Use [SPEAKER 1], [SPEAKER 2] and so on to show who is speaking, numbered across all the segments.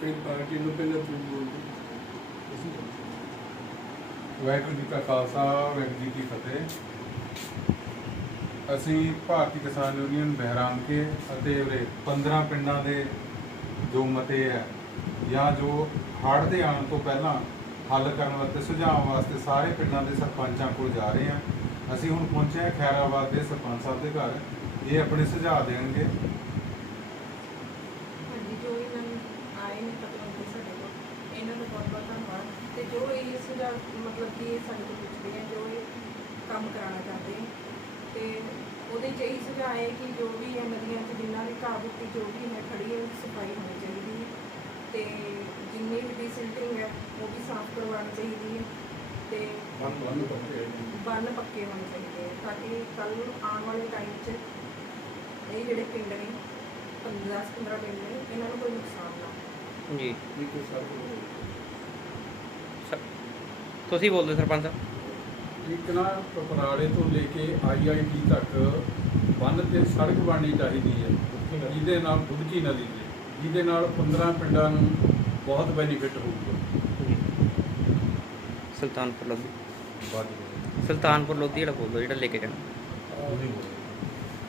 [SPEAKER 1] ਆਪਣੀ ਪਾਰਟੀ ਨੂੰ ਪਹਿਲਾਂ ਤੁਸੀਂ ਬੋਲਦੇ
[SPEAKER 2] ਵਾਹਿਗੁਰੂ ਜੀ ਕਾ ਖਾਲਸਾ, ਵਾਹਿਗੁਰੂ ਜੀ ਕੀ ਫਤਿਹ। ਅਸੀਂ ਭਾਰਤੀ ਕਿਸਾਨ ਯੂਨੀਅਨ ਬਹਿਰਾਮ ਕੇ ਅਤੇ ਉਰੇ 15 ਪਿੰਡਾਂ ਦੇ ਜੋ ਮਤੇ ਹੈ, ਜਾਂ ਜੋ ਹੜ੍ਹ ਦੇ ਆਉਣ ਤੋਂ ਪਹਿਲਾਂ ਹੱਲ ਕਰਨ ਵਾਸਤੇ ਸੁਝਾਅ ਵਾਸਤੇ ਸਾਰੇ ਪਿੰਡਾਂ ਦੇ ਸਰਪੰਚਾਂ ਕੋਲ ਜਾ ਰਹੇ ਹਾਂ। ਅਸੀਂ ਹੁਣ ਪਹੁੰਚੇ ਹਾਂ ਖੈਰਾਬਾਦ ਦੇ ਸਰਪੰਚ ਸਾਹਿਬ ਦੇ ਘਰ। ਇਹ ਆਪਣੇ ਸੁਝਾਅ ਦੇਣਗੇ
[SPEAKER 3] ਹਾਂਜੀ ਜੋ ਇਹਨਾਂ ਨੂੰ ਆਏ ਨੇ ਪਤਰੋਂ ਦੇ ਸਾਡੇ ਕੋਲ ਇਹਨਾਂ ਦਾ ਬਹੁਤ ਬਹੁਤ ਧੰਨਵਾਦ ਤੇ ਜੋ ਇਹ ਸੁਝਾਅ ਮਤਲਬ ਕਿ ਸਾਡੇ ਕੋਲ ਪੁੱਛਦੇ ਆ ਜੋ ਇਹ ਕੰਮ ਕਰਾਉਣਾ ਚਾਹੁੰਦੇ ਆ। ਤੇ ਉਹਦੇ ਚ ਇਹੀ ਸੁਝਾਅ ਹੈ ਕਿ ਜੋ ਵੀ ਹੈ ਨਦੀਆਂ 'ਚ ਜਿੰਨਾ ਵੀ ਘਾਹ ਬੂਟੀ ਜੋ ਵੀ ਹੈ ਖੜੀ ਹੈ ਉਹਦੀ ਸਫ਼ਾਈ ਹੋਣੀ ਚਾਹੀਦੀ ਹੈ। ਤੇ ਜਿੰਨੀ ਵੀ ਡੀਸਿਲਟਿੰਗ ਹੈ ਉਹ ਵੀ ਸਾਫ਼ ਕਰਵਾਉਣੀ ਚਾਹੀਦੀ ਹੈ। ਤੇ ਬੰਨ ਪੱਕੇ ਹੋਣੇ ਚਾਹੀਦੇ ਆ। ਤਾਂ ਕਿ ਕੱਲ ਨੂੰ ਆਉਣ ਵਾਲੇ ਟਾਈਮ 'ਚ ਇਹ ਜਿਹੜੇ ਪਿੰਡ ਨੇ 15 15 ਪਿੰਡ ਨੇ ਇਹਨਾਂ ਨੂੰ ਕੋਈ ਨੁਕਸਾਨ ਨਾ ਹੋਵੇ।
[SPEAKER 4] ਜੀ।
[SPEAKER 1] ਸਰ।
[SPEAKER 4] ਤੁਸੀਂ ਬੋਲਦੇ ਸਰਪੰਚ ਸਾਹਿਬ।
[SPEAKER 5] ਇੱਕ ਨਾ ਪਪਰਾੜੇ ਤੋਂ ਲੈ ਕੇ ਆਈਆਈਟੀ ਤੱਕ ਬੰਨ ਤੇ ਸੜਕ ਬਣਨੀ ਚਾਹੀਦੀ ਹੈ। ਜਿਹਦੇ ਨਾਲ ਬੁੱਧਕੀ ਨਦੀ ਤੇ ਜਿਹਦੇ ਨਾਲ 15 ਪਿੰਡਾਂ ਨੂੰ ਬਹੁਤ ਬੈਨੀਫਿਟ ਹੋਊਗਾ।
[SPEAKER 4] ਸੁਲਤਾਨਪੁਰ ਲੋਧੀ। ਸੁਲਤਾਨਪੁਰ ਲੋਧੀ ਜਿਹੜਾ ਬੋਲੋ ਜਿਹੜਾ ਲੈ ਕੇ ਜਾਣਾ।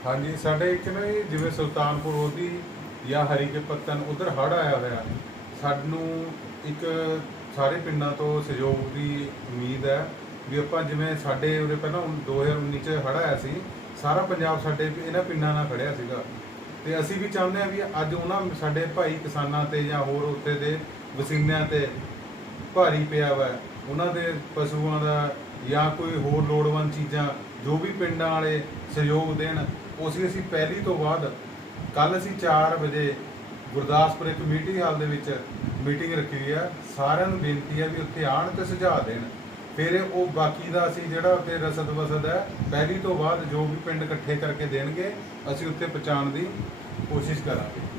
[SPEAKER 2] ਹਾਂਜੀ ਸਾਡੇ ਇੱਕ ਨਾ ਜਿਵੇਂ ਸੁਲਤਾਨਪੁਰ ਉਹਦੀ ਜਾਂ ਹਰੀ ਕੇ ਪੱਤਨ ਉਧਰ ਹੜ ਆਇਆ ਹੋਇਆ। ਸਾਨੂੰ ਇੱਕ ਸਾਰੇ ਪਿੰਡਾਂ ਤੋਂ ਸਹਿਯੋਗ ਦੀ ਉਮੀਦ ਹੈ ਵੀ ਆਪਾਂ ਜਿਵੇਂ ਸਾਡੇ ਉਰੇ ਪਹਿਲਾਂ 2019 ਚ ਹੜ ਆਇਆ ਸੀ, ਸਾਰਾ ਪੰਜਾਬ ਸਾਡੇ ਇਹਨਾਂ ਪਿੰਡਾਂ ਨਾਲ ਖੜਿਆ ਸੀਗਾ। ਤੇ ਅਸੀਂ ਵੀ ਚਾਹੁੰਦੇ ਹਾਂ ਵੀ ਅੱਜ ਉਹਨਾਂ ਸਾਡੇ ਭਾਈ ਕਿਸਾਨਾਂ ਤੇ ਜਾਂ ਹੋਰ ਉੱਥੇ ਦੇ ਵਸੀਨਿਆਂ ਤੇ ਭਾਰੀ ਪਿਆ ਵਾ। ਉਹਨਾਂ ਦੇ ਪਸ਼ੂਆਂ ਦਾ ਜਾਂ ਕੋਈ ਹੋਰ ਲੋੜਵੰਦ ਚੀਜ਼ਾਂ, ਜੋ ਵੀ ਪਿੰਡਾਂ ਵਾਲੇ ਸਹਿਯੋਗ ਦੇਣ ਉਸ ਵੀ ਅਸੀਂ ਪਹਿਲੀ ਤੋਂ ਬਾਅਦ ਕੱਲ ਅਸੀਂ 4 ਵਜੇ ਗੁਰਦਾਸਪੁਰ ਇੱਕ ਮੀਟਿੰਗ ਹਾਲ ਦੇ ਵਿੱਚ ਮੀਟਿੰਗ ਰੱਖੀ ਹੋਈ ਹੈ। ਸਾਰਿਆਂ ਨੂੰ ਬੇਨਤੀ ਹੈ ਵੀ ਉੱਥੇ ਆਣ ਤੇ ਸੁਝਾਅ ਦੇਣ। ਫਿਰ ਉਹ ਬਾਕੀ ਦਾ ਅਸੀਂ ਜਿਹੜਾ ਉੱਥੇ ਰਸਦ ਵਸਦ ਹੈ ਪਹਿਲੀ ਤੋਂ ਬਾਅਦ ਜੋ ਵੀ ਪਿੰਡ ਇਕੱਠੇ ਕਰਕੇ ਦੇਣਗੇ ਅਸੀਂ ਉੱਥੇ ਪਹੁੰਚਾਉਣ ਦੀ ਕੋਸ਼ਿਸ਼ ਕਰਾਂਗੇ।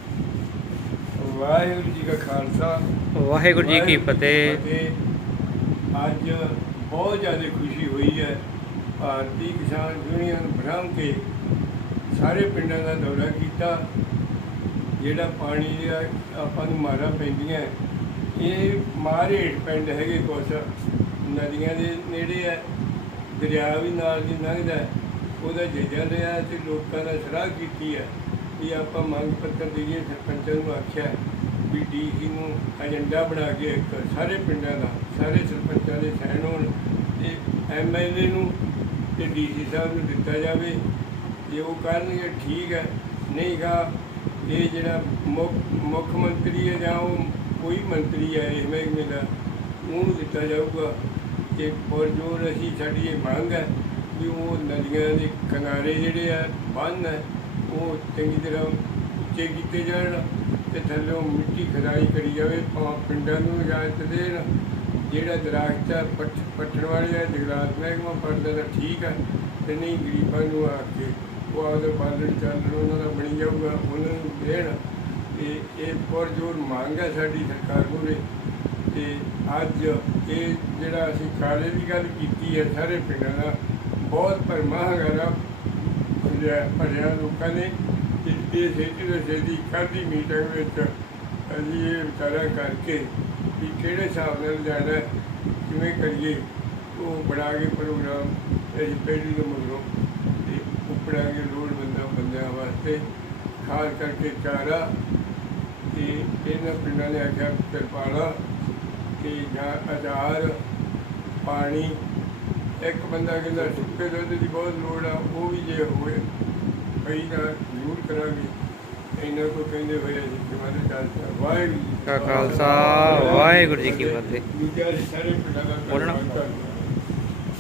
[SPEAKER 1] ਵਾਹਿਗੁਰੂ ਜੀ ਕਾ ਖਾਲਸਾ।
[SPEAKER 4] ਵਾਹਿਗੁਰੂ ਜੀ ਕੀ ਫਤਿਹ।
[SPEAKER 1] ਅੱਜ ਬਹੁਤ ਜ਼ਿਆਦਾ ਖੁਸ਼ੀ ਹੋਈ ਹੈ। ਭਾਰਤੀ ਕਿਸਾਨ ਯੂਨੀਅਨ ਬ੍ਰਹਮ ਕੇ ਸਾਰੇ ਪਿੰਡਾਂ ਦਾ ਦੌਰਾ ਕੀਤਾ। ਜਿਹੜਾ ਪਾਣੀ ਦਾ ਆਪਾਂ ਨੂੰ ਮਾਰਾ ਪੈਂਦੀਆਂ, ਇਹ ਮਾਰੇ ਪਿੰਡ ਹੈਗੇ ਕੁਛ, ਨਦੀਆਂ ਦੇ ਨੇੜੇ ਹੈ, ਦਰਿਆ ਵੀ ਨਾਲ ਦੀ ਲੰਘਦਾ ਉਹਦਾ ਜੇਜਾ ਰਿਹਾ ਤੇ ਲੋਕਾਂ ਦਾ ਸਲਾਹ ਕੀਤੀ ਹੈ ਵੀ ਆਪਾਂ ਮੰਗ ਪੱਤਰ ਦੇਈਏ, ਸਰਪੰਚਾਂ ਨੂੰ ਆਖਿਆ ਹੈ ਵੀ ਡੀਸੀ ਨੂੰ ਏਜੰਡਾ ਬਣਾ ਕੇ ਇੱਕ ਸਾਰੇ ਪਿੰਡਾਂ ਦਾ, ਸਾਰੇ ਸਰਪੰਚਾਂ ਦੇ ਸਹਿਣ ਹੋਣ ਤੇ ਐਮਐਲਏ ਨੂੰ ਤੇ ਡੀਸੀ ਸਾਹਿਬ ਨੂੰ ਦਿੱਤਾ ਜਾਵੇ, ਜੇ ਉਹ ਕਰਨਗੇ ਠੀਕ ਹੈ, ਨਹੀਂ ਗਾ ਇਹ ਜਿਹੜਾ ਮੁੱਖ ਮੁੱਖ ਮੰਤਰੀ ਹੈ ਜਾਂ ਉਹ ਕੋਈ ਮੰਤਰੀ ਹੈ ਇਸ ਮਹਿਕਮੇ ਦਾ, ਉਹਨੂੰ ਦਿੱਤਾ ਜਾਊਗਾ। ਕਿ ਪੁਰਜੋਰ ਅਸੀਂ ਸਾਡੀ ਇਹ ਮੰਗ ਹੈ ਵੀ ਉਹ ਨਦੀਆਂ ਦੇ ਕਿਨਾਰੇ ਜਿਹੜੇ ਆ ਬੰਨ ਹੈ, ਉਹ ਚੰਗੀ ਤਰ੍ਹਾਂ ਉੱਚੇ ਕੀਤੇ ਜਾਣ ਤੇ ਥੱਲੋਂ ਮਿੱਟੀ ਖਦਾਈ ਕਰੀ ਜਾਵੇ, ਭਾਵੇਂ ਪਿੰਡਾਂ ਨੂੰ ਇਜਾਜ਼ਤ ਦੇਣ। ਜਿਹੜਾ ਦਰਖਤ ਹੈ ਪੱਟਣ ਵਾਲੇ ਹੈ ਜਗਰਾਤ ਮਹਿਕਮਾ ਪੱਟਦਾ ਤਾਂ ਠੀਕ ਹੈ, ਤੇ ਨਹੀਂ ਗਰੀਬਾਂ ਨੂੰ ਆ ਕੇ ਉਹ ਆਪਦੇ ਬਾਲਣ ਚਾਲਣ ਉਹਨਾਂ ਦਾ ਬਣੀ ਜਾਊਗਾ, ਉਹਨਾਂ ਨੂੰ ਦੇਣ। ਤੇ ਇਹ ਪੁਰਜੋਰ ਮੰਗ ਹੈ ਸਾਡੀ ਸਰਕਾਰ ਕੋਲੇ। ਤੇ ਅੱਜ ਇਹ ਜਿਹੜਾ ਅਸੀਂ ਕਾਲੇ ਦੀ ਗੱਲ ਕੀਤੀ ਹੈ ਸਾਰੇ ਪਿੰਡਾਂ ਦਾ, ਬਹੁਤ ਭਰਮਾ ਹੰਗਾਰਾ ਭਰਿਆ ਲੋਕਾਂ ਨੇ। ਤੇ ਇਹ ਸੇਤੀ ਦੇ ਸੇਤੀ ਕਰਦੀ ਮੀਟਿੰਗ ਵਿੱਚ ਅਸੀਂ ਇਹ ਵਿਚਾਰਾ ਕਰਕੇ ਵੀ ਕਿਹੜੇ ਹਿਸਾਬ ਨਾਲ ਜਾਣਾ, ਕਿਵੇਂ ਕਰੀਏ, ਉਹ ਬਣਾ ਕੇ ਪ੍ਰੋਗਰਾਮ ਅਸੀਂ ਪਹਿਲੀ ਨੂੰ ਮਗਰੋਂ। ਤੇ ਉਪੜਾਂਗੇ ਲੋੜਵੰਦਾਂ ਬੰਦਿਆਂ ਵਾਸਤੇ। ਖਾਸ ਕਰਕੇ ਚਾਰਾ ਤੇ ਇਹਨਾਂ ਪਿੰਡਾਂ ਨੇ ਆਖਿਆ ਤਰਪਾਲਾ ਕਿ ਜਾਂ ਆਧਾਰ ਪਾਣੀ। ਇੱਕ ਬੰਦਾ ਕਹਿੰਦਾ ਸੁੱਕੇ ਦੁੱਧ ਦੀ ਬਹੁਤ ਲੋੜ ਆ ਉਹ ਵੀ ਜੇ ਹੋਵੇ ਕਈ ਨਾ ਜ਼ਰੂਰ ਕਰਾਂਗੇ। ਇਹਨਾਂ ਕੋ ਕਹਿੰਦੇ ਹੋਏ ਅਸੀਂ ਕਿਵੇਂ ਚੱਲਦਾ ਵਾਹਿਗੁਰੂ ਜੀ
[SPEAKER 4] ਕਾ ਖਾਲਸਾ ਵਾਹਿਗੁਰੂ ਜੀ ਕੀ ਫਤਿਹ।
[SPEAKER 1] ਦੂਜਾ ਸਾਰੇ ਪਿੰਡਾਂ ਦਾ
[SPEAKER 4] ਬੋਲਣਾ?